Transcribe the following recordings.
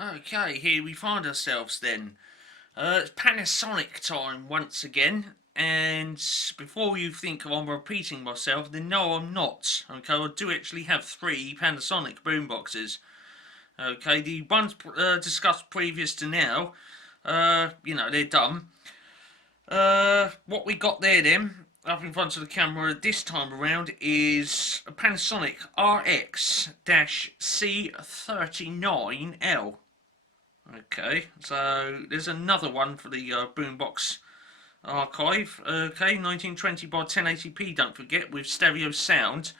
Okay, here we find ourselves then. It's Panasonic time once again, and before you think I'm repeating myself, then no, I'm not. Okay, I do actually have three Panasonic BoomBoxes. Okay, the ones discussed previous to now, they're done. What we got there then, up in front of the camera this time around, is a Panasonic RX C39L. Okay, so there's another one for the Boombox archive. Okay, 1920 by 1080p, don't forget, with stereo sound.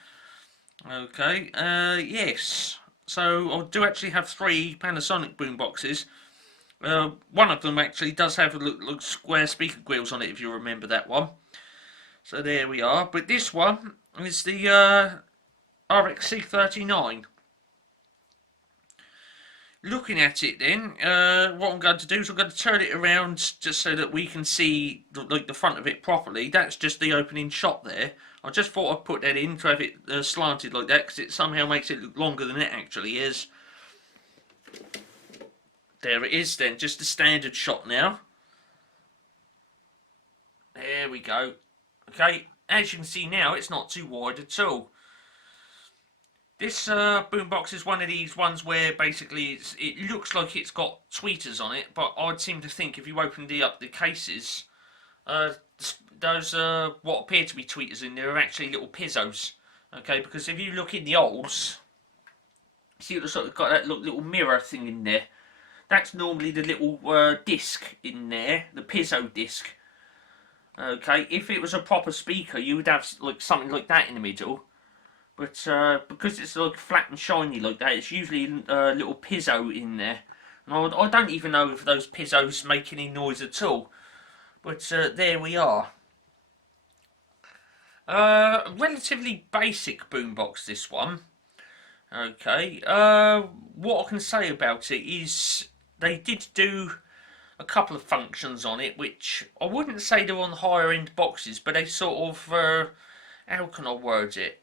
Okay, yes. So I do actually have three Panasonic boomboxes. One of them actually does have a look square speaker grills on it, if you remember that one. So there we are. But this one is the RX C39. Looking at it then, what I'm going to do is I'm going to turn it around just so that we can see the front of it properly. That's just the opening shot there. I just thought I'd put that in to have it slanted like that, because it somehow makes it look longer than it actually is. There it is then, just a standard shot now. There we go. Okay, as you can see now, it's not too wide at all. This boombox is one of these ones where basically it looks like it's got tweeters on it, but I'd seem to think if you opened up the cases, those what appear to be tweeters in there are actually little pizzos. Okay, because if you look in the olds, see it looks like it's got that little mirror thing in there. That's normally the little disc in there, the piezo disc. Okay, if it was a proper speaker, you would have like something like that in the middle. But because it's like flat and shiny like that, it's usually a little piezo in there. And I don't even know if those pizzos make any noise at all. But there we are. Relatively basic boombox, this one. Okay. What I can say about it is they did do a couple of functions on it, which I wouldn't say they're on higher end boxes, but they sort of, how can I word it?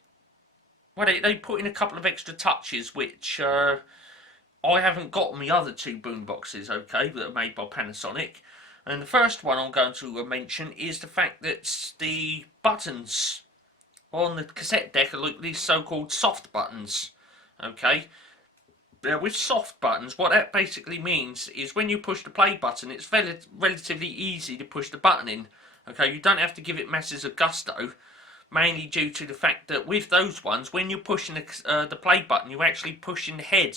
Well, they put in a couple of extra touches, which I haven't got on the other two boomboxes, okay, that are made by Panasonic. And the first one I'm going to mention is the fact that the buttons on the cassette deck are like these so-called soft buttons, okay. Now, with soft buttons, what that basically means is when you push the play button, it's relatively easy to push the button in. Okay, you don't have to give it masses of gusto, mainly due to the fact that with those ones, when you're pushing the play button, you're actually pushing the head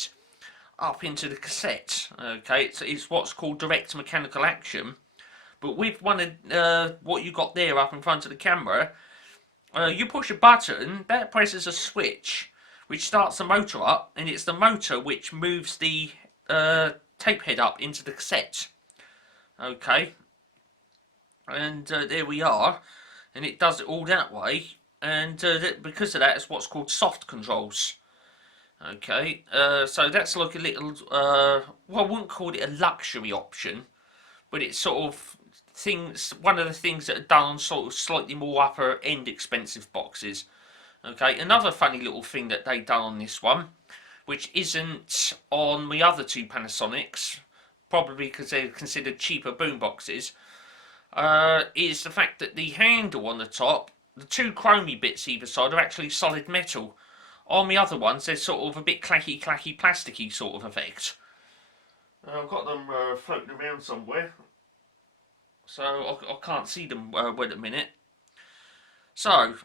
up into the cassette. Okay, it's what's called direct mechanical action. But with one of what you got there up in front of the camera, you push a button, that presses a switch, which starts the motor up, and it's the motor which moves the tape head up into the cassette. Okay, and there we are, and it does it all that way, and because of that, it's what's called soft controls. Okay, so that's like a little, well, I wouldn't call it a luxury option, but it's sort of one of the things that are done on sort of slightly more upper end expensive boxes. Okay, another funny little thing that they done on this one, which isn't on the other two Panasonics, probably because they're considered cheaper boomboxes, is the fact that the handle on the top, the two chromey bits either side, are actually solid metal. On the other ones, they're sort of a bit clacky, plasticky sort of effect. I've got them floating around somewhere, so I can't see them wait a minute. So,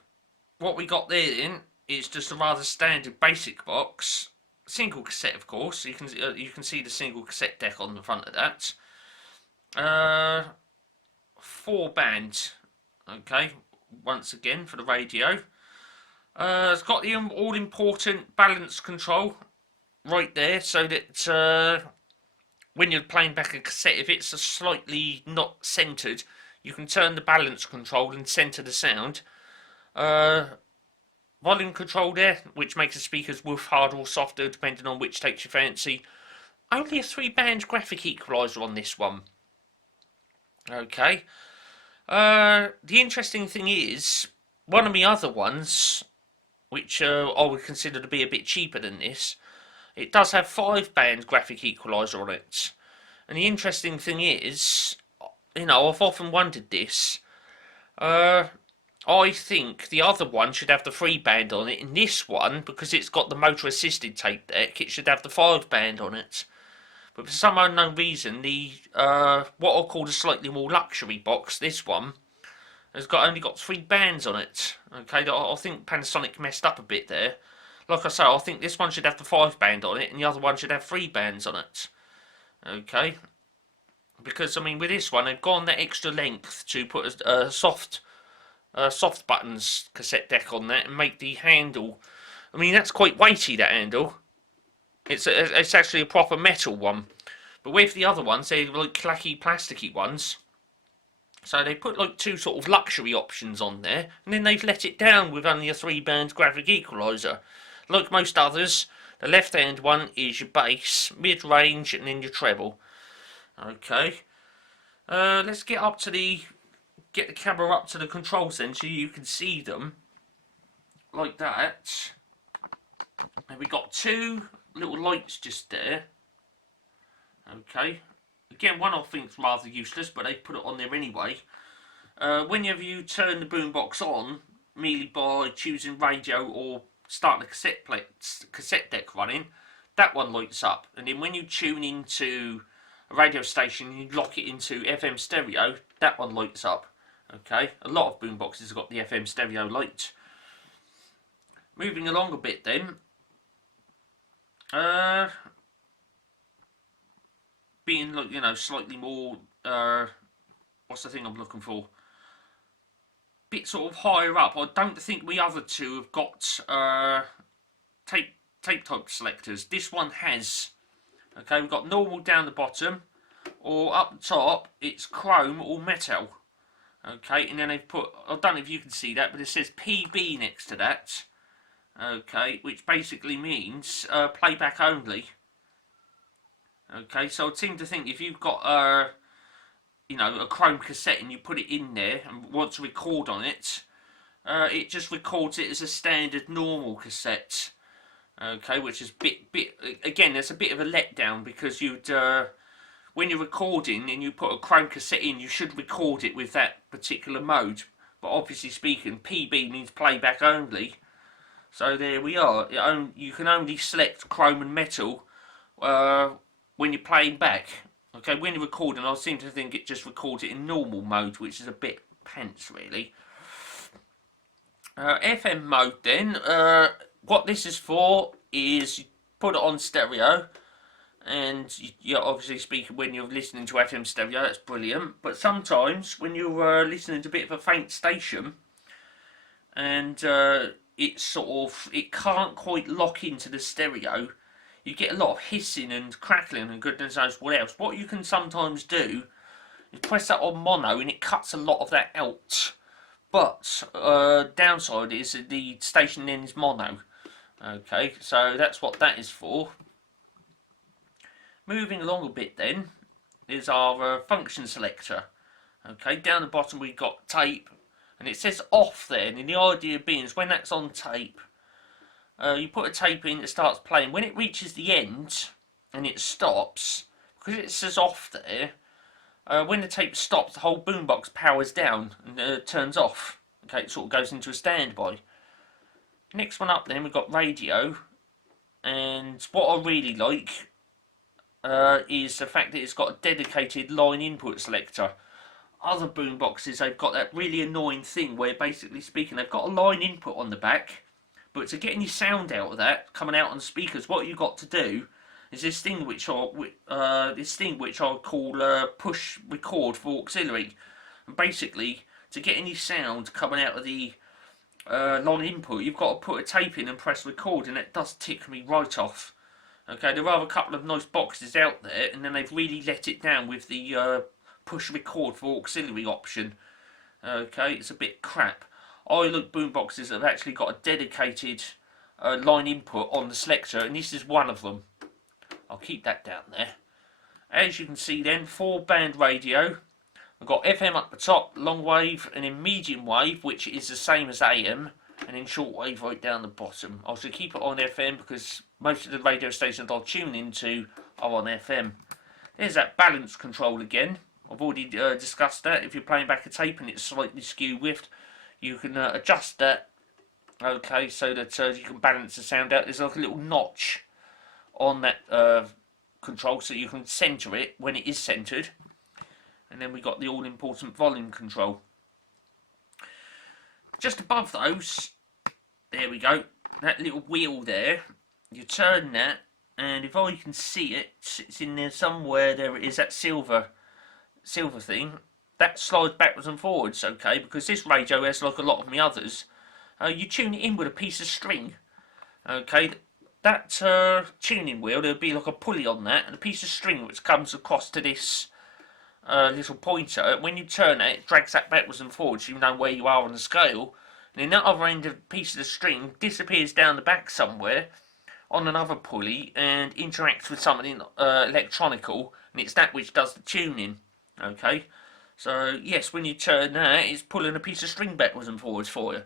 what we got there then is just a rather standard basic box, single cassette of course. You can see the single cassette deck on the front of that. 4 bands, okay. Once again for the radio. It's got the all important balance control right there, so that when you're playing back a cassette, if it's slightly not centered, you can turn the balance control and center the sound. Volume control there, which makes the speakers woof harder or softer depending on which takes your fancy. Only a 3-band graphic equaliser on this one. Okay. The interesting thing is, one of the other ones, which I would consider to be a bit cheaper than this, it does have 5-band graphic equaliser on it. And the interesting thing is, you know, I've often wondered this. I think the other one should have the 3-band on it, and this one, because it's got the motor assisted tape deck, it should have the 5-band on it. But for some unknown reason, the what I'll call the slightly more luxury box, this one, has only got 3 bands on it. Okay, I think Panasonic messed up a bit there. Like I say, I think this one should have the 5-band on it, and the other one should have 3 bands on it. Okay, because I mean, with this one, they've gone that extra length to put a soft buttons cassette deck on that and make the handle. I mean, that's quite weighty, that handle. It's actually a proper metal one. But with the other ones, they're like clacky, plasticky ones. So they put like 2 sort of luxury options on there, and then they've let it down with only a 3-band graphic equaliser. Like most others, the left-hand one is your bass, mid-range, and then your treble. Okay. Let's get the camera up to the controls then, so you can see them like that. And we got 2 little lights just there. Okay. Again, one I think's rather useless, but they put it on there anyway. Whenever you turn the boombox on, merely by choosing radio or starting the cassette deck running, that one lights up. And then when you tune into a radio station and you lock it into FM stereo, that one lights up. Okay, a lot of boomboxes have got the FM stereo light. Moving along a bit then. Being like, you know, slightly more, what's the thing I'm looking for? Bit sort of higher up. I don't think the other 2 have got tape type selectors. This one has. Okay, we've got normal down the bottom, or up the top, it's chrome or metal. Okay, and then they've put, I don't know if you can see that, but it says PB next to that. Okay, which basically means playback only. Okay, so I seem to think if you've got you know, a chrome cassette and you put it in there and want to record on it, it just records it as a standard normal cassette. Okay, which is again, there's a bit of a letdown, because you'd when you're recording and you put a chrome cassette in, you should record it with that particular mode. But obviously speaking, PB means playback only. So there we are. You can only select chrome and metal when you're playing back. Okay, when you're recording, I seem to think it just records it in normal mode, which is a bit pants, really. FM mode then. What this is for is you put it on stereo, and you're obviously speaking when you're listening to FM stereo, that's brilliant. But sometimes when you're listening to a bit of a faint station, and it can't quite lock into the stereo, you get a lot of hissing and crackling and goodness knows what else. What you can sometimes do is press that on mono, and it cuts a lot of that out. But downside is that the station then is mono. Okay, so that's what that is for. Moving along a bit then is our function selector. Okay, down the bottom we've got tape, and it says off there, and the idea being is when that's on tape, you put a tape in, it starts playing. When it reaches the end and it stops, because it says off there, when the tape stops, the whole boombox powers down and turns off. Okay, it sort of goes into a standby. Next one up then, we've got radio, and what I really like is the fact that it's got a dedicated line input selector. Other boomboxes, they've got that really annoying thing where, basically speaking, they've got a line input on the back, but to get any sound out of that coming out on the speakers, what you've got to do is this thing which I call Push-Rec-For-Aux auxiliary. And basically, to get any sound coming out of the line input, you've got to put a tape in and press record, and it does tick me right off. Okay, there are a couple of nice boxes out there, and then they've really let it down with the Push-Rec-For auxiliary option. Okay, it's a bit crap. I look boomboxes that have actually got a dedicated line input on the selector, and this is one of them. I'll keep that down there. As you can see then, 4-band radio. I've got FM up the top, long wave, and then medium wave, which is the same as AM. and then shortwave right down the bottom. I should keep it on FM because most of the radio stations I'll tune into are on FM. There's that balance control again. I've already discussed that. If you're playing back a tape and it's slightly skew whiffed, you can adjust that, okay, so that you can balance the sound out. There's like a little notch on that control so you can centre it when it is centred. And then we got the all-important volume control. Just above those, there we go, that little wheel there, you turn that, and if I can see it, it's in there somewhere. There it is, that silver thing, that slides backwards and forwards, okay, because this radio has, like a lot of my others, you tune it in with a piece of string, okay. That tuning wheel, there'll be like a pulley on that, and a piece of string which comes across to this little pointer. When you turn it drags that backwards and forwards so you know where you are on the scale. And then that other end of the piece of the string disappears down the back somewhere on another pulley and interacts with something electronical, and it's that which does the tuning. Okay, so yes, when you turn that, it's pulling a piece of string backwards and forwards for you.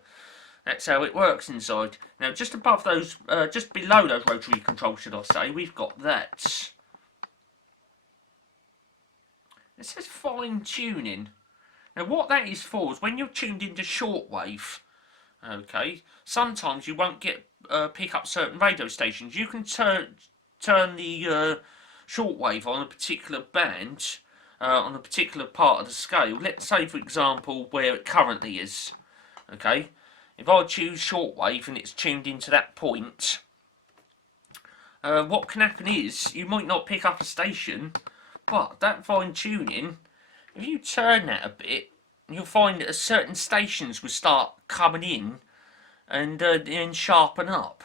That's how it works inside. Now, just above those, just below those rotary controls, should I say, we've got that. It says fine tuning. Now what that is for is when you're tuned into shortwave, okay, sometimes you won't get pick up certain radio stations. You can turn the shortwave on a particular band, on a particular part of the scale. Let's say, for example, where it currently is, okay. If I choose shortwave and it's tuned into that point, what can happen is you might not pick up a station. But that fine tuning, if you turn that a bit, you'll find that certain stations will start coming in and then sharpen up.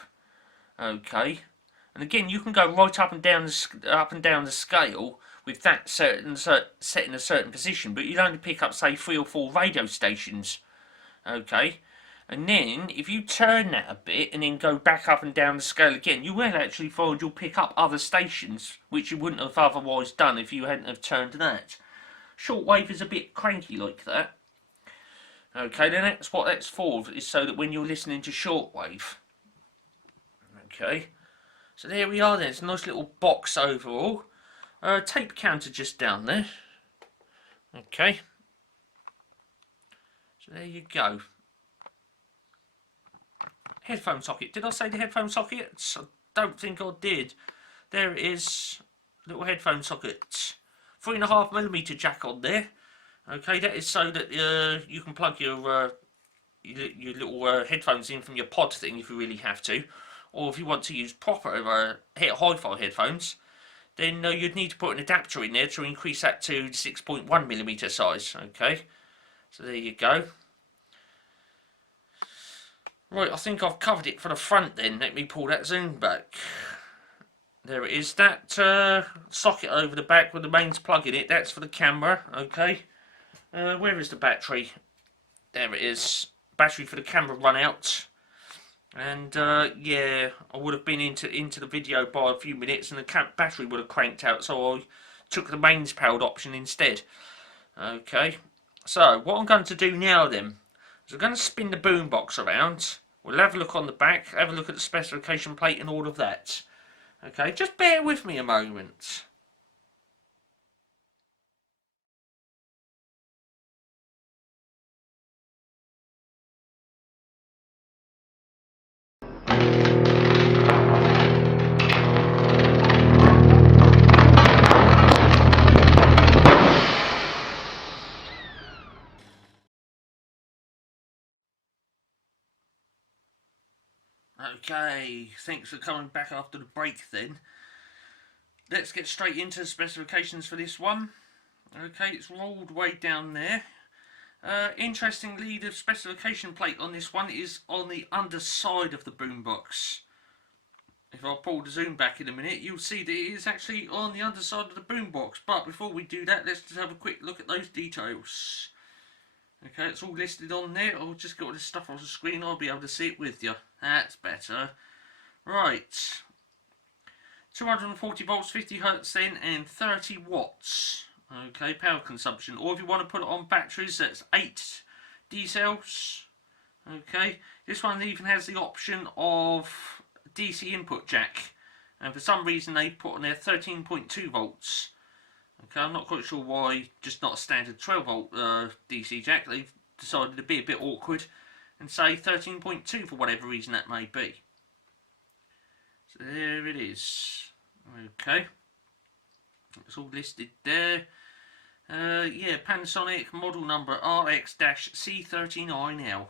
Okay, and again, you can go right up and down the scale with that set in a certain position, but you'll only pick up, say, 3 or 4 radio stations. Okay, and then if you turn that a bit and then go back up and down the scale again, you will actually find you'll pick up other stations which you wouldn't have otherwise done if you hadn't have turned that. Shortwave is a bit cranky like that. Okay, then that's what that's for, is so that when you're listening to shortwave. Okay, so there we are then. It's a nice little box overall. Tape counter just down there. Okay, so there you go. Headphone socket. Did I say the headphone socket? I don't think I did. There it is. Little headphone socket. 3.5mm jack on there. Okay, that is so that you can plug your little headphones in from your pod thing if you really have to. Or if you want to use proper hi-fi headphones, then you'd need to put an adapter in there to increase that to the 6.1mm size. Okay, so there you go. Right, I think I've covered it for the front then. Let me pull that zoom back. There it is. That socket over the back with the mains plug in it, that's for the camera, okay. Where is the battery? There it is. Battery for the camera run out. And yeah, I would have been into the video by a few minutes and the battery would have cranked out, so I took the mains powered option instead. Okay, so what I'm going to do now then is I'm going to spin the boombox around. We'll have a look on the back, have a look at the specification plate and all of that. Okay, just bear with me a moment. Okay, thanks for coming back after the break then. Let's get straight into the specifications for this one. Okay, it's rolled way down there. Interestingly, the specification plate on this one is on the underside of the boombox. If I pull the zoom back in a minute, you'll see that it is actually on the underside of the boombox. But before we do that, let's just have a quick look at those details. Okay, it's all listed on there. I'll just get all this stuff off the screen. I'll be able to see it with you. That's better. Right. 240 volts, 50 hertz then, and 30 watts. Okay, power consumption. Or if you want to put it on batteries, that's 8 D cells. Okay, this one even has the option of DC input jack, and for some reason they put on there 13.2 volts. Okay, I'm not quite sure why, just not a standard 12 volt DC jack. They've decided to be a bit awkward and say 13.2 for whatever reason that may be. So there it is. Okay, it's all listed there. Yeah, Panasonic model number Arak C39L.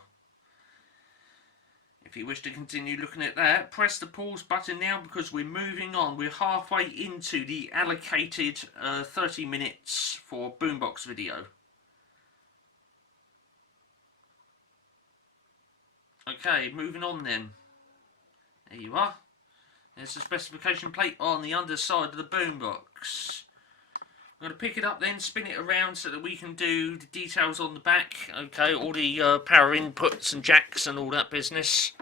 If you wish to continue looking at that, press the pause button now because we're moving on. We're halfway into the allocated 30 minutes for BoomBox video. Okay, moving on then. There you are. There's the specification plate on the underside of the BoomBox. I'm going to pick it up then, spin it around so that we can do the details on the back. Okay, all the power inputs and jacks and all that business.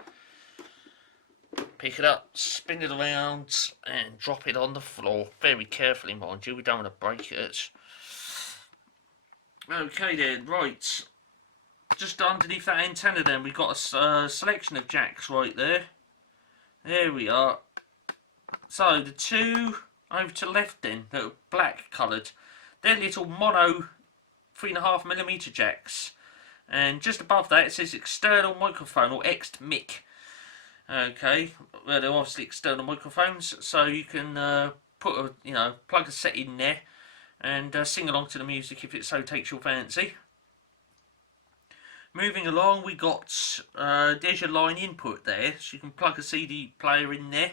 Pick it up, spin it around and drop it on the floor. Very carefully, mind you, we don't want to break it. Okay then, right. Just underneath that antenna then, we've got a selection of jacks right there. There we are. So the two over to the left then, that are black coloured, they're little mono 3.5mm jacks, and just above that it says external microphone or ext mic. Okay, well, they're obviously external microphones, so you can put a plug a set in there and sing along to the music if it so takes your fancy. Moving along, we got there's your line input there, so you can plug a CD player in there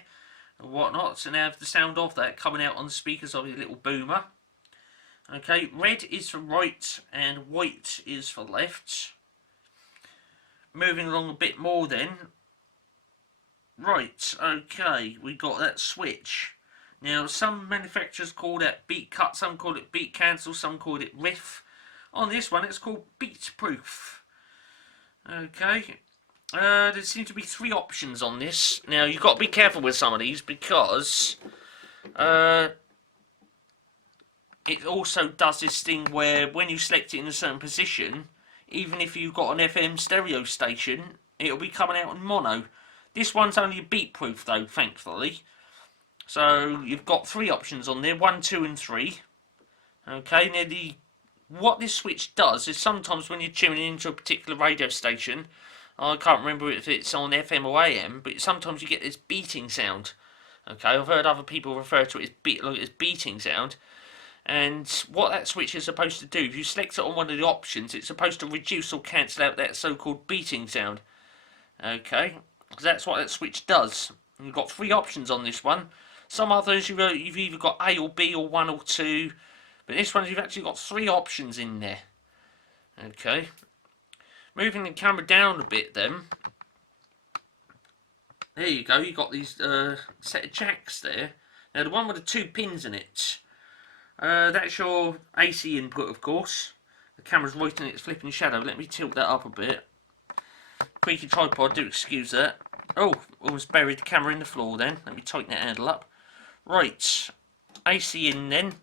and whatnot, and have the sound of that coming out on the speakers of your little boomer. Okay, red is for right and white is for left. Moving along a bit more then. Right, okay, we got that switch. Now, some manufacturers call that beat cut, some call it beat cancel, some call it riff. On this one, it's called beat proof. Okay. There seem to be 3 options on this. Now, you've got to be careful with some of these because it also does this thing where when you select it in a certain position, even if you've got an FM stereo station, it'll be coming out in mono. This one's only beat proof though, thankfully. So you've got 3 options on there, 1, 2 and 3. Okay, now what this switch does is sometimes when you're tuning into a particular radio station, I can't remember if it's on FM or AM, but sometimes you get this beating sound. Okay, I've heard other people refer to it as beating sound. And what that switch is supposed to do, if you select it on one of the options, it's supposed to reduce or cancel out that so-called beating sound. Okay, because that's what that switch does. And you've got 3 options on this one. Some others you've either got A or B or 1 or 2, but this one you've actually got 3 options in there. Okay. Moving the camera down a bit then. There you go, you've got these set of jacks there. Now the one with the 2 pins in it, that's your AC input of course. The camera's right in its flipping shadow, let me tilt that up a bit. Creaky tripod, do excuse that. Oh, almost buried the camera in the floor then. Let me tighten that handle up. Right, AC in then.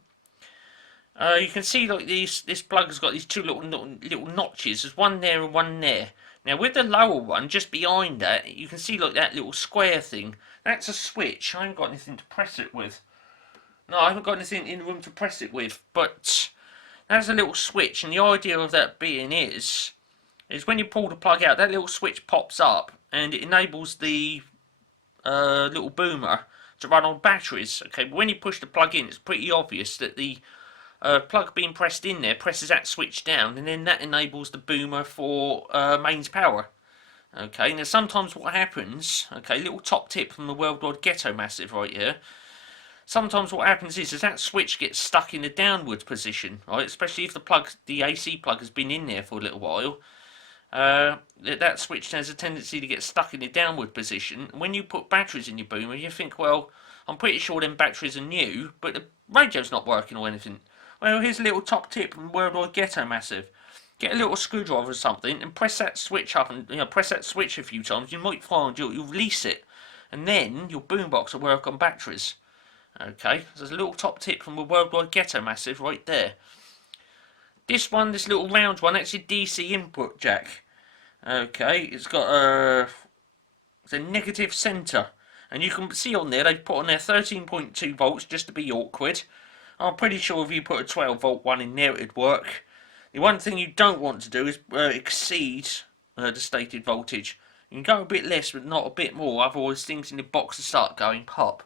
You can see like this plug has got these 2 little notches. There's one there and one there. Now with the lower one, just behind that, you can see like that little square thing. That's a switch. I haven't got anything to press it with. No, I haven't got anything in the room to press it with. But that's a little switch, and the idea of that being is when you pull the plug out, that little switch pops up, and it enables the little boomer to run on batteries. Okay, but when you push the plug in, it's pretty obvious that the plug being pressed in there presses that switch down, and then that enables the boomer for mains power. Okay, now sometimes what happens, okay, little top tip from the Worldwide Ghetto Massive right here. Sometimes what happens is that switch gets stuck in the downward position, right? Especially if the AC plug has been in there for a little while. That switch has a tendency to get stuck in the downward position. And when you put batteries in your boomer, you think, well, I'm pretty sure them batteries are new, but the radio's not working or anything. Well, here's a little top tip from Worldwide Ghetto Massive. Get a little screwdriver or something and press that switch up, and press that switch a few times. You might find you'll release it, and then your boombox will work on batteries. Okay, so there's a little top tip from the Worldwide Ghetto Massive right there. This little round one, that's your DC input jack. Okay, it's got it's a negative centre. And you can see on there, they've put on there 13.2 volts just to be awkward. I'm pretty sure if you put a 12 volt one in there, it'd work. The one thing you don't want to do is exceed the stated voltage. You can go a bit less, but not a bit more, otherwise things in the box will start going pop.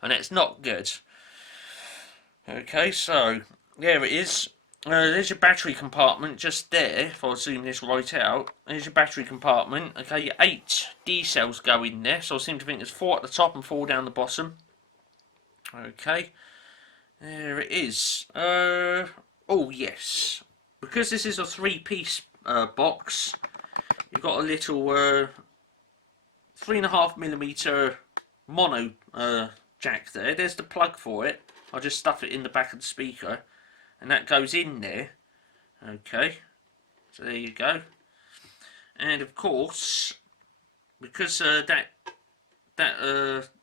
And that's not good. Okay, so there it is. There's your battery compartment just there. If I zoom this right out, there's your battery compartment. Okay, your 8 D cells go in there. So I seem to think there's 4 at the top and 4 down the bottom. Okay, there it is. Oh yes, because this is a 3-piece box, you've got a little 3.5mm mono jack there. There's the plug for it. I'll just stuff it in the back of the speaker, and that goes in there. Okay, so there you go. And of course, because that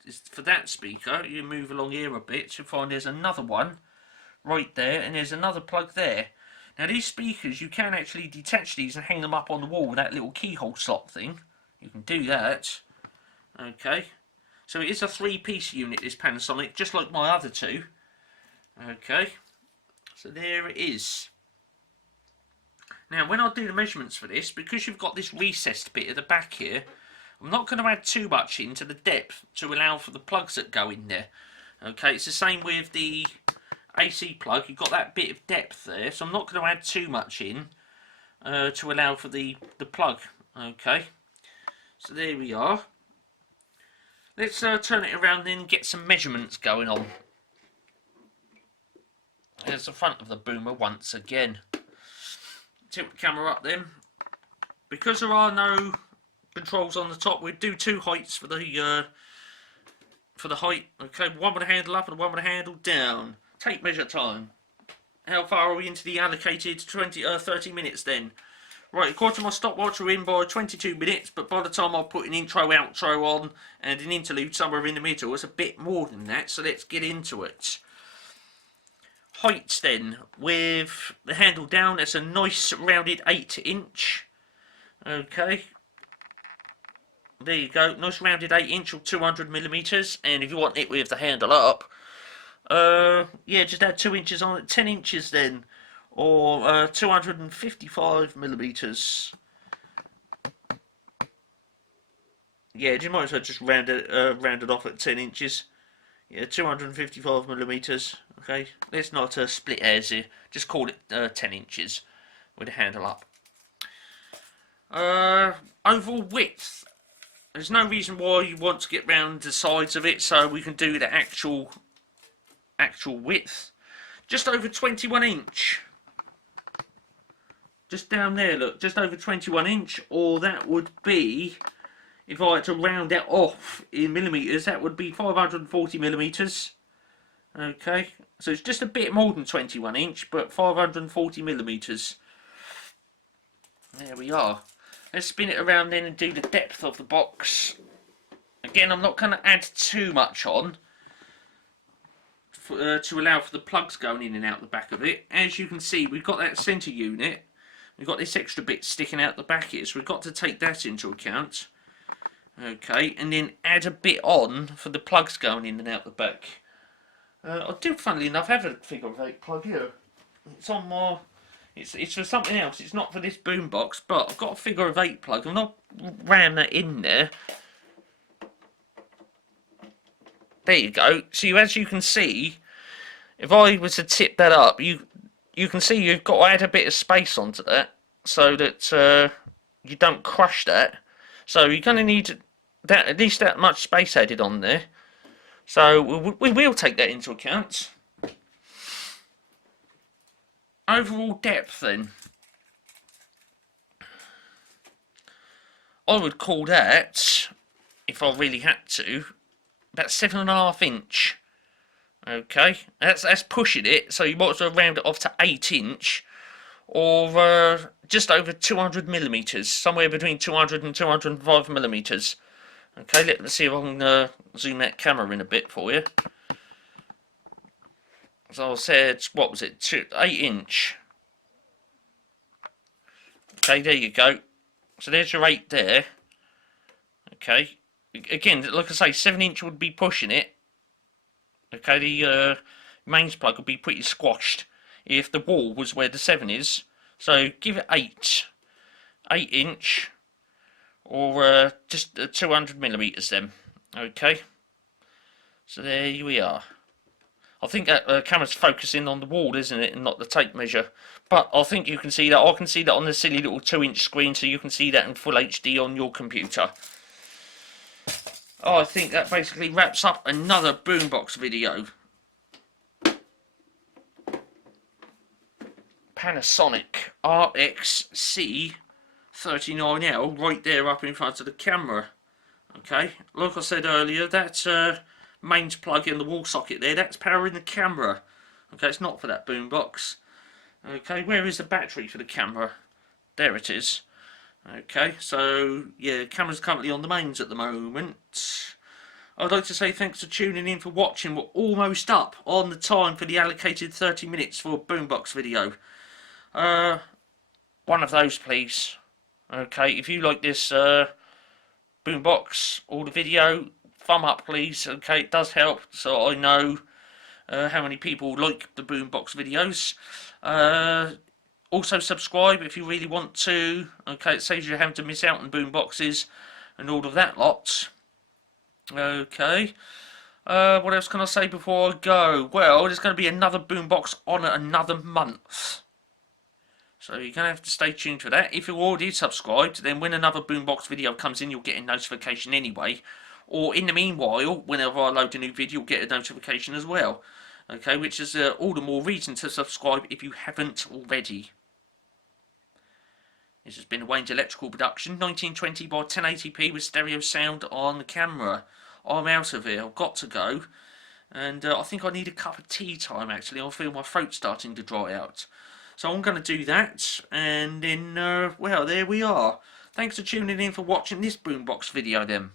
is for that speaker, you move along here a bit, you'll find there's another one right there, and there's another plug there. Now these speakers, you can actually detach these and hang them up on the wall with that little keyhole slot thing. You can do that. Okay, so it is a 3-piece unit, this Panasonic, just like my other two. Okay, so there it is. Now when I do the measurements for this, because you've got this recessed bit at the back here, I'm not going to add too much into the depth to allow for the plugs that go in there. Okay, it's the same with the AC plug. You've got that bit of depth there, so I'm not going to add too much in to allow for the plug. Okay, so there we are. Let's turn it around then and get some measurements going on. Here's the front of the boomer once again. Tilt the camera up then. Because there are no controls on the top, we'll do 2 heights for the height. Okay, one with the handle up and one with the handle down. Tape measure time. How far are we into the allocated 30 minutes then? Right, according to my stopwatch, we're in by 22 minutes, but by the time I've put an intro, outro on and an interlude somewhere in the middle, it's a bit more than that, so let's get into it. Heights then, with the handle down, it's a nice rounded 8-inch. Okay. There you go, nice rounded 8-inch or 200mm, and if you want it with the handle up, yeah, just add 2 inches on it, 10 inches then, or 255mm. Yeah, you might as well just round it off at 10 inches. Yeah, 255mm. Okay, let's not split hairs here. Just call it 10 inches with the handle up. Overall width. There's no reason why you want to get round the sides of it, so we can do the actual width. Just over 21 inch. Just down there, look, just over 21 inch, or that would be, if I had to round it off in millimetres, that would be 540mm. Okay, so it's just a bit more than 21 inch, but 540mm. There we are. Let's spin it around then and do the depth of the box. Again, I'm not going to add too much on to allow for the plugs going in and out the back of it. As you can see, we've got that centre unit. We've got this extra bit sticking out the back here, so we've got to take that into account. Okay, and then add a bit on for the plugs going in and out the back. I do, funnily enough, have a figure of 8 plug here. It's on my... It's for something else. It's not for this boombox, but I've got a figure of 8 plug. I'm not ram that in there. There you go. So as you can see, if I was to tip that up, you can see you've got to add a bit of space onto that so that you don't crush that. So you're going to need that, at least that much space added on there. So we will take that into account. Overall depth then, I would call that, if I really had to, about 7.5 inch. Okay, that's pushing it, so you might as well round it off to 8 inch, or just over 200mm, somewhere between 200 and 205mm. Okay, let's see if I can zoom that camera in a bit for you. So I said, what was it, 8 inch. Okay, there you go. So there's your 8 there. Okay. Again, like I say, 7-inch would be pushing it. Okay, the mains plug would be pretty squashed if the wall was where the 7 is. So give it 8. 8-inch. Or just 200mm then. Okay. So there we are. I think that camera's focusing on the wall, isn't it, and not the tape measure. But I think you can see that. I can see that on the silly little 2-inch screen, so you can see that in full HD on your computer. Oh, I think that basically wraps up another BoomBox video. Panasonic Arak C39 right there up in front of the camera. Okay, like I said earlier, that's mains plug in the wall socket there, that's powering the camera. Okay, it's not for that BoomBox. Okay, where is the battery for the camera? There it is. Okay, so yeah, camera's currently on the mains at the moment. I'd like to say thanks for tuning in, for watching. We're almost up on the time for the allocated 30 minutes for a BoomBox video. One of those, please. Okay, if you like this BoomBox or the video, thumb up please. Okay, it does help so I know how many people like the BoomBox videos. Also subscribe if you really want to. Okay, it saves you having to miss out on BoomBoxes and all of that lot. Okay, what else can I say before I go? Well, there's going to be another BoomBox on another month, so you're going to have to stay tuned for that. If you're already subscribed, then when another BoomBox video comes in, you'll get a notification anyway. Or in the meanwhile, whenever I load a new video, you'll get a notification as well. Okay, which is all the more reason to subscribe if you haven't already. This has been a Wayne's Electrical production, 1920 by 1080p with stereo sound on the camera. I'm out of here, I've got to go. And I think I need a cup of tea time actually, I feel my throat starting to dry out. So I'm going to do that, and then, well, there we are. Thanks for tuning in for watching this BoomBox video then.